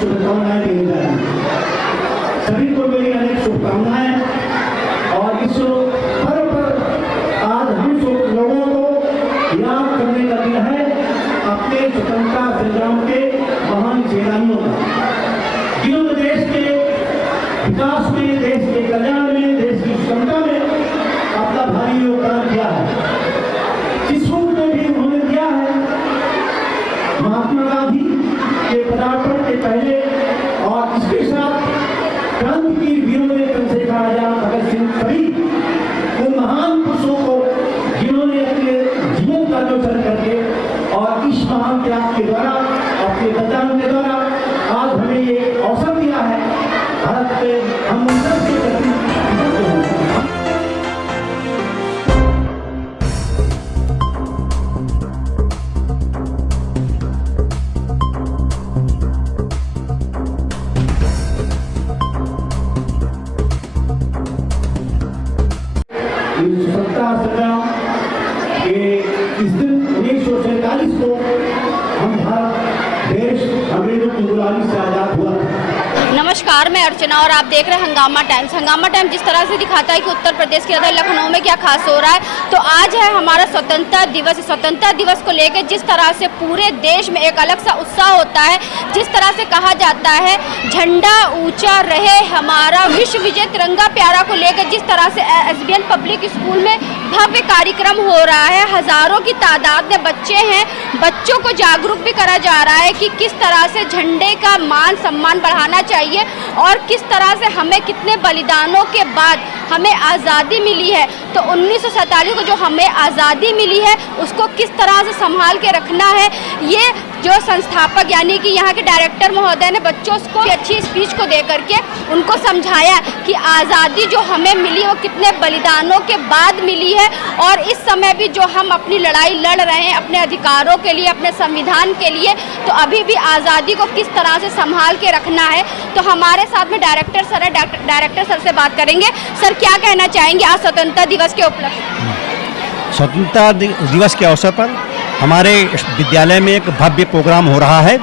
शुभकामनाएं देने जा रहे हैं। सभी को मेरी अनेक शुभकामनाएं। और इस पर्व पर आज हम सब लोगों को याद करने का दिन है अपने स्वतंत्रता संग्राम के महान सेनानियों का, जिन्होंने देश के विकास में, देश के कल्याण में, देश की क्षमता में अपना भारी योगदान दिया है। इस रूप में भी उन्होंने दिया है। महात्मा गांधी के पदार्पण के पहले और इसके साथ क्रांतिवीर वीरों ने, चंद्रशेखर आजाद, भगत सिंह, सभी उन महान पुरुषों को जिन्होंने अपने जीवन का अनुसरण करके और इस महान त्याग के द्वारा, अपने बलिदान के द्वारा आज हमें ये अवसर दिया है। भारत के हम उन सबके प्रति कृतज्ञ हैं। स्वतंत्रता संग्राम के इस दिन 1947 को हम भारत देश अंग्रेजों की गुलामी से आजाद हुआ। नमस्कार, मैं अर्चना और आप देख रहे हैं हंगामा टाइम्स। हंगामा टाइम्स जिस तरह से दिखाता है कि उत्तर प्रदेश के राजधानी लखनऊ में क्या खास हो रहा है, तो आज है हमारा स्वतंत्रता दिवस। स्वतंत्रता दिवस को लेकर जिस तरह से पूरे देश में एक अलग सा उत्साह होता है, जिस तरह से कहा जाता है झंडा ऊंचा रहे हमारा, विश्व विजय तिरंगा प्यारा को लेकर जिस तरह से एसबीएन पब्लिक स्कूल में भव्य कार्यक्रम हो रहा है। हजारों की तादाद में बच्चे हैं, बच्चों को जागरूक भी करा जा रहा है कि किस तरह से झंडे का मान सम्मान बढ़ाना चाहिए और किस तरह से हमें कितने बलिदानों के बाद हमें आज़ादी मिली है। तो 1947 को जो हमें आज़ादी मिली है उसको किस तरह से संभाल के रखना है, ये जो संस्थापक यानी कि यहाँ के डायरेक्टर महोदय ने बच्चों को अच्छी स्पीच को दे करके उनको समझाया कि आज़ादी जो हमें मिली वो कितने बलिदानों के बाद मिली है और इस समय भी जो हम अपनी लड़ाई लड़ रहे हैं अपने अधिकारों के लिए, अपने संविधान के लिए, तो अभी भी आज़ादी को किस तरह से संभाल के रखना है। तो हमारे साथ में डायरेक्टर सर है, डायरेक्टर सर से बात करेंगे। सर, क्या कहना चाहेंगे आज स्वतंत्रता दिवस के उपलक्ष्य? स्वतंत्रता दिवस के अवसर पर हमारे विद्यालय में एक भव्य प्रोग्राम हो रहा है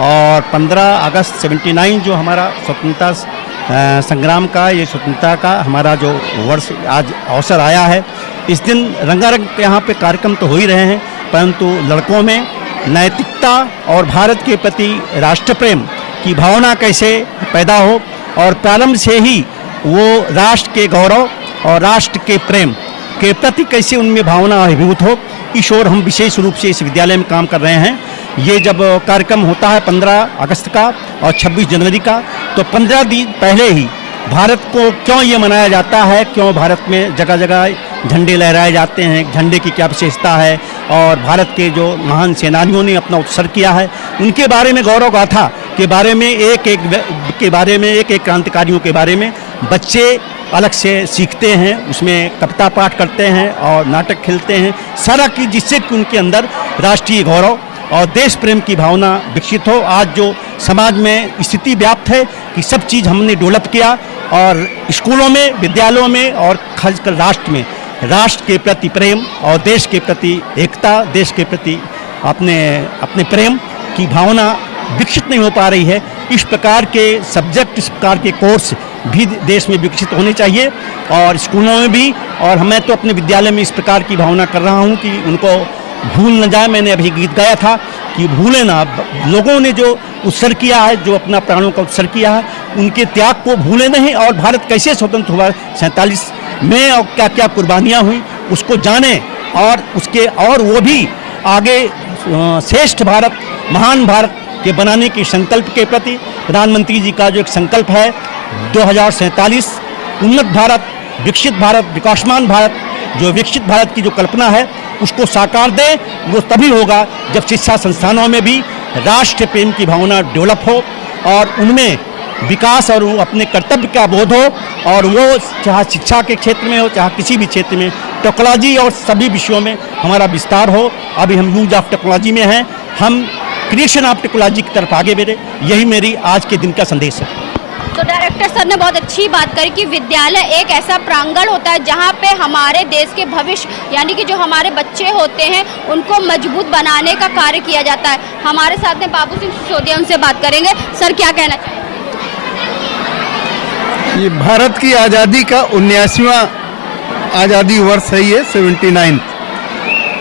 और 15 अगस्त 79 जो हमारा स्वतंत्रता संग्राम का, ये स्वतंत्रता का हमारा जो वर्ष आज अवसर आया है, इस दिन रंगारंग यहाँ पे कार्यक्रम तो हो ही रहे हैं, परंतु लड़कों में नैतिकता और भारत के प्रति राष्ट्र प्रेम की भावना कैसे पैदा हो और प्रारंभ से ही वो राष्ट्र के गौरव और राष्ट्र के प्रेम के प्रति कैसे उनमें भावना अभिभूत हो, इस ओर हम विशेष रूप से इस विद्यालय में काम कर रहे हैं। ये जब कार्यक्रम होता है 15 अगस्त का और 26 जनवरी का, तो 15 दिन पहले ही भारत को क्यों ये मनाया जाता है, क्यों भारत में जगह जगह झंडे लहराए जाते हैं, झंडे की क्या विशेषता है और भारत के जो महान सेनानियों ने अपना उत्सर्ग किया है उनके बारे में, गौरव गाथा के बारे में, एक एक क्रांतिकारियों के बारे में बच्चे अलग से सीखते हैं, उसमें कविता पाठ करते हैं और नाटक खेलते हैं, सारा की जिससे कि उनके अंदर राष्ट्रीय गौरव और देश प्रेम की भावना विकसित हो। आज जो समाज में स्थिति व्याप्त है कि सब चीज़ हमने डेवलप किया और स्कूलों में, विद्यालयों में और खासकर राष्ट्र में राष्ट्र के प्रति प्रेम और देश के प्रति एकता, देश के प्रति अपने प्रेम की भावना विकसित नहीं हो पा रही है। इस प्रकार के सब्जेक्ट, इस प्रकार के कोर्स भी देश में विकसित होने चाहिए और स्कूलों में भी। और मैं तो अपने विद्यालय में इस प्रकार की भावना कर रहा हूँ कि उनको भूल न जाए। मैंने अभी गीत गाया था कि भूले ना, लोगों ने जो उत्सर्ग किया है, जो अपना प्राणों का उत्सर्ग किया है, उनके त्याग को भूले नहीं और भारत कैसे स्वतंत्र हुआ 47 में और क्या क्या कुर्बानियाँ हुई उसको जाने और वो भी आगे श्रेष्ठ भारत, महान भारत के बनाने के संकल्प के प्रति प्रधानमंत्री जी का जो एक संकल्प है 2047 उन्नत भारत, विकसित भारत, विकासमान भारत, जो विकसित भारत की जो कल्पना है उसको साकार दे, वो तभी होगा जब शिक्षा संस्थानों में भी राष्ट्र प्रेम की भावना डेवलप हो और उनमें विकास और वो अपने कर्तव्य का बोध हो और वो चाहे शिक्षा के क्षेत्र में हो चाहे किसी भी क्षेत्र में, टेक्नोलॉजी और सभी विषयों में हमारा विस्तार हो। अभी हम यूज ऑफ टेक्नोलॉजी में हैं, हम क्रिएशन ऑफ टेक्नोलॉजी की तरफ आगे बढ़े, यही मेरी आज के दिन का संदेश है। तो डायरेक्टर सर ने बहुत अच्छी बात करी कि विद्यालय एक ऐसा प्रांगण होता है जहाँ पे हमारे देश के भविष्य यानी कि जो हमारे बच्चे होते हैं उनको मजबूत बनाने का कार्य किया जाता है। हमारे साथ में बाबू सिंह सिसोदिया, उनसे बात करेंगे। सर क्या कहना चाहिए? ये भारत की आज़ादी का 79वां आज़ादी वर्ष है, ये 79।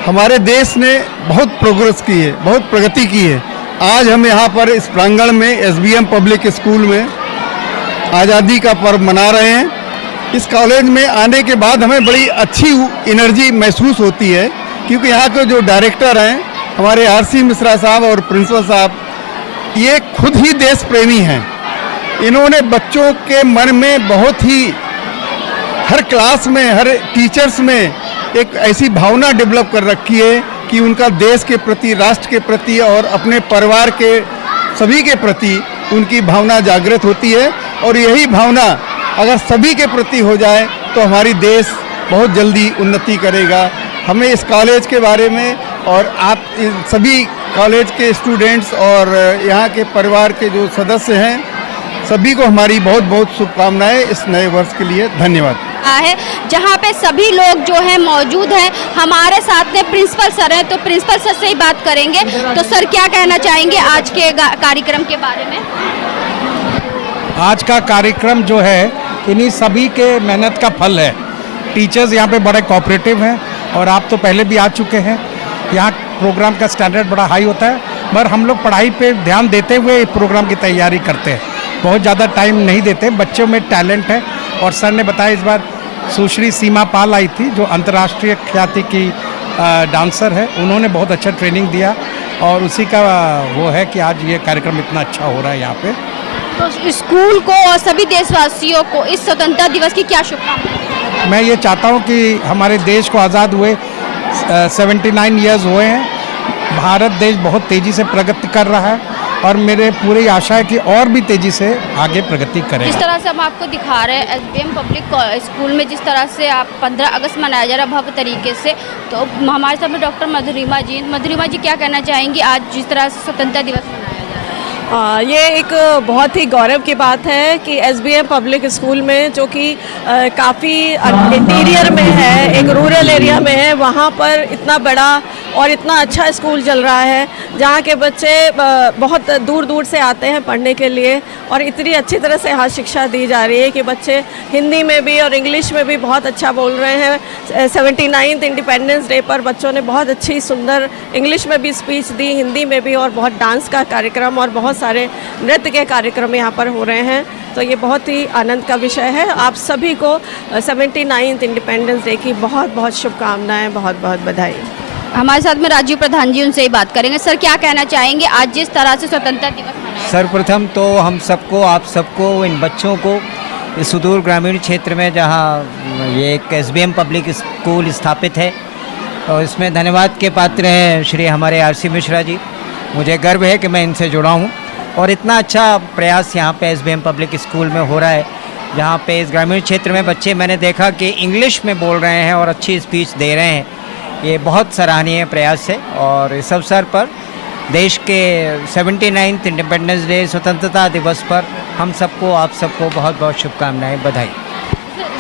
हमारे देश ने बहुत प्रोग्रेस की है, बहुत प्रगति की है। आज हम यहाँ पर इस प्रांगण में SBM पब्लिक स्कूल में आज़ादी का पर्व मना रहे हैं। इस कॉलेज में आने के बाद हमें बड़ी अच्छी एनर्जी महसूस होती है, क्योंकि यहाँ के जो डायरेक्टर हैं हमारे RC मिश्रा साहब और प्रिंसिपल साहब, ये खुद ही देश प्रेमी हैं। इन्होंने बच्चों के मन में बहुत ही हर क्लास में, हर टीचर्स में एक ऐसी भावना डेवलप कर रखी है कि उनका देश के प्रति, राष्ट्र के प्रति और अपने परिवार के सभी के प्रति उनकी भावना जागृत होती है। और यही भावना अगर सभी के प्रति हो जाए तो हमारी देश बहुत जल्दी उन्नति करेगा। हमें इस कॉलेज के बारे में और आप सभी कॉलेज के स्टूडेंट्स और यहाँ के परिवार के जो सदस्य हैं, सभी को हमारी बहुत बहुत शुभकामनाएं इस नए वर्ष के लिए। धन्यवाद। है जहाँ पे सभी लोग जो हैं मौजूद हैं। हमारे साथ में प्रिंसिपल सर हैं, तो प्रिंसिपल सर से ही बात करेंगे। तो सर क्या कहना चाहेंगे आज के कार्यक्रम के बारे में? आज का कार्यक्रम जो है इन्हीं सभी के मेहनत का फल है। टीचर्स यहाँ पे बड़े कोऑपरेटिव हैं और आप तो पहले भी आ चुके हैं। यहाँ प्रोग्राम का स्टैंडर्ड बड़ा हाई होता है, पर हम लोग पढ़ाई पे ध्यान देते हुए प्रोग्राम की तैयारी करते हैं। बहुत ज़्यादा टाइम नहीं देते। बच्चों में टैलेंट है और सर ने बताया इस बार सुश्री सीमा पाल आई थी जो अंतर्राष्ट्रीय ख्याति की डांसर है। उन्होंने बहुत अच्छा ट्रेनिंग दिया और उसी का वो है कि आज ये कार्यक्रम इतना अच्छा हो रहा है यहाँ पे। तो स्कूल को और सभी देशवासियों को इस स्वतंत्रता दिवस की क्या शुभकामनाएं? मैं ये चाहता हूँ कि हमारे देश को आज़ाद हुए 79 ईयर्स हुए हैं। भारत देश बहुत तेज़ी से प्रगति कर रहा है और मेरे पूरी आशा है कि और भी तेज़ी से आगे प्रगति करें। जिस तरह से हम आपको दिखा रहे हैं SBM पब्लिक स्कूल में जिस तरह से आप 15 अगस्त मनाया जा रहा है भव्य तरीके से, तो हमारे साथ में डॉक्टर मधुरिमा जी। मधुरिमा जी क्या कहना चाहेंगी आज जिस तरह से स्वतंत्रता दिवस मनाया जा रहा है? ये एक बहुत ही गौरव की बात है कि SBM पब्लिक स्कूल में, जो कि काफ़ी इंटीरियर में है, एक रूरल एरिया में है, वहाँ पर इतना बड़ा और इतना अच्छा स्कूल चल रहा है जहाँ के बच्चे बहुत दूर दूर से आते हैं पढ़ने के लिए और इतनी अच्छी तरह से यहाँ शिक्षा दी जा रही है कि बच्चे हिंदी में भी और इंग्लिश में भी बहुत अच्छा बोल रहे हैं। 79th इंडिपेंडेंस डे पर बच्चों ने बहुत अच्छी सुंदर इंग्लिश में भी स्पीच दी, हिंदी में भी, और बहुत डांस का कार्यक्रम और बहुत सारे नृत्य के कार्यक्रम यहाँ पर हो रहे हैं। तो ये बहुत ही आनंद का विषय है। आप सभी को 79th इंडिपेंडेंस डे की बहुत बहुत शुभकामनाएं, बहुत बहुत बधाई। हमारे साथ में राजीव प्रधान जी, उनसे ही बात करेंगे। सर क्या कहना चाहेंगे आज जिस तरह से स्वतंत्रता दिवस मनाया? सर्वप्रथम तो हम सबको, आप सबको, इन बच्चों को इस सुदूर ग्रामीण क्षेत्र में जहां ये एक SBM पब्लिक स्कूल स्थापित है और इसमें धन्यवाद के पात्र हैं श्री हमारे RC मिश्रा जी। मुझे गर्व है कि मैं इनसे जुड़ा हूं और इतना अच्छा प्रयास यहाँ पे SBM पब्लिक स्कूल में हो रहा है जहाँ पे इस ग्रामीण क्षेत्र में बच्चे, मैंने देखा कि इंग्लिश में बोल रहे हैं और अच्छी स्पीच दे रहे हैं। ये बहुत सराहनीय प्रयास है और इस अवसर पर देश के 79th इंडिपेंडेंस डे, स्वतंत्रता दिवस पर हम सबको, आप सबको बहुत बहुत शुभकामनाएं, बधाई।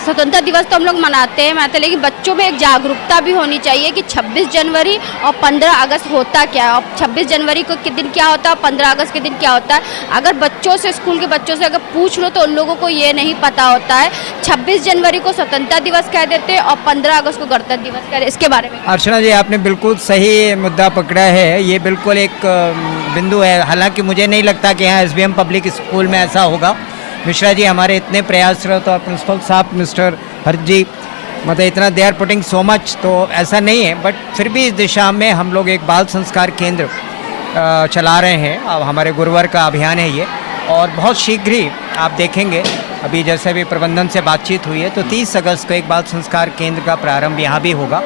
स्वतंत्रता दिवस तो हम लोग मनाते हैं, लेकिन बच्चों में एक जागरूकता भी होनी चाहिए कि 26 जनवरी और 15 अगस्त होता क्या है और 26 जनवरी को के दिन क्या होता है और 15 अगस्त के दिन क्या होता है। अगर बच्चों से, स्कूल के बच्चों से अगर पूछ लो तो उन लोगों को ये नहीं पता होता है। 26 जनवरी को स्वतंत्रता दिवस कह देते हैं और 15 अगस्त को गणतंत्र दिवस कह देते। इसके बारे में अर्चना जी, आपने बिल्कुल सही मुद्दा पकड़ा है। ये बिल्कुल एक बिंदु है। हालांकि मुझे नहीं लगता कि यहाँ SBM पब्लिक स्कूल में ऐसा होगा। मिश्रा जी हमारे इतने प्रयासरत और प्रिंसिपल साहब मिस्टर हर जी, मतलब इतना they are putting so much, तो ऐसा नहीं है। बट फिर भी इस दिशा में हम लोग एक बाल संस्कार केंद्र चला रहे हैं। अब हमारे गुरुवार का अभियान है ये, और बहुत शीघ्र ही आप देखेंगे, अभी जैसे भी प्रबंधन से बातचीत हुई है, तो 30 अगस्त को एक बाल संस्कार केंद्र का प्रारंभ यहाँ भी होगा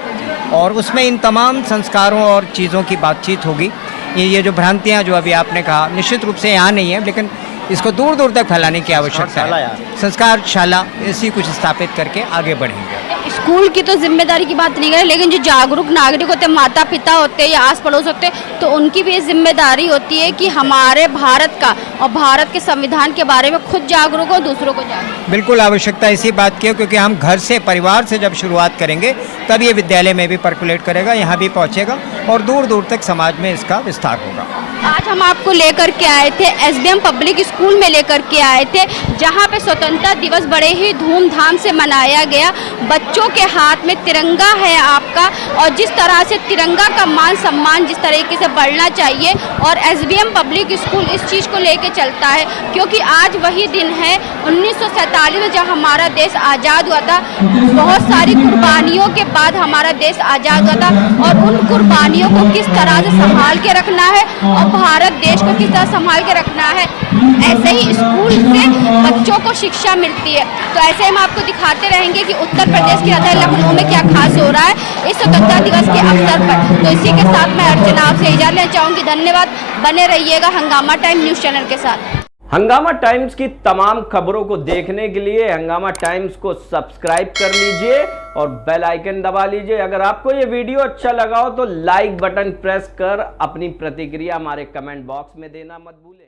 और उसमें इन तमाम संस्कारों और चीज़ों की बातचीत होगी। ये जो भ्रांतियाँ जो अभी आपने कहा, निश्चित रूप से यहाँ नहीं है, लेकिन इसको दूर दूर तक फैलाने की आवश्यकता है। संस्कार शाला इसी कुछ स्थापित करके आगे बढ़ेंगे। स्कूल की तो जिम्मेदारी की बात नहीं करें, लेकिन जो जागरूक नागरिक होते हैं, माता पिता होते हैं या आस पड़ोस होते हैं, तो उनकी भी ये जिम्मेदारी होती है कि हमारे भारत का और भारत के संविधान के बारे में खुद जागरूक हो, दूसरों को जागरूक। बिल्कुल आवश्यकता इसी बात की है, क्योंकि हम घर से, परिवार से जब शुरुआत करेंगे तब ये विद्यालय में भी पर्कुलेट करेगा, यहाँ भी पहुँचेगा और दूर दूर तक समाज में इसका विस्तार होगा। आज हम आपको लेकर के आए थे एसबीएम पब्लिक स्कूल में लेकर के आए थे, जहां पे स्वतंत्रता दिवस बड़े ही धूमधाम से मनाया गया। बच्चों के हाथ में तिरंगा है आपका, और जिस तरह से तिरंगा का मान सम्मान जिस तरीके से बढ़ना चाहिए, और एसबीएम पब्लिक स्कूल इस चीज़ को लेके चलता है, क्योंकि आज वही दिन है 1947 में जब हमारा देश आज़ाद हुआ था। बहुत सारी कुर्बानियों के बाद हमारा देश आज़ाद हुआ था, और उन कुर्बानियों को किस तरह से संभाल के रखना है और भारत देश को किस तरह संभाल के रखना है, ऐसे ही स्कूल से बच्चों को शिक्षा मिलती है। तो ऐसे हम आपको दिखाते रहेंगे कि उत्तर प्रदेश की राजधानी लखनऊ में क्या खास हो रहा है इस स्वतंत्रता दिवस के अवसर पर। तो इसी के साथ मैं अर्चना आपसे इजाज़त लेना चाहूँगी। धन्यवाद, बने रहिएगा हंगामा टाइम न्यूज़ चैनल के साथ। हंगामा टाइम्स की तमाम खबरों को देखने के लिए हंगामा टाइम्स को सब्सक्राइब कर लीजिए और बेल आइकन दबा लीजिए। अगर आपको ये वीडियो अच्छा लगा हो तो लाइक बटन प्रेस कर अपनी प्रतिक्रिया हमारे कमेंट बॉक्स में देना मत भूलें।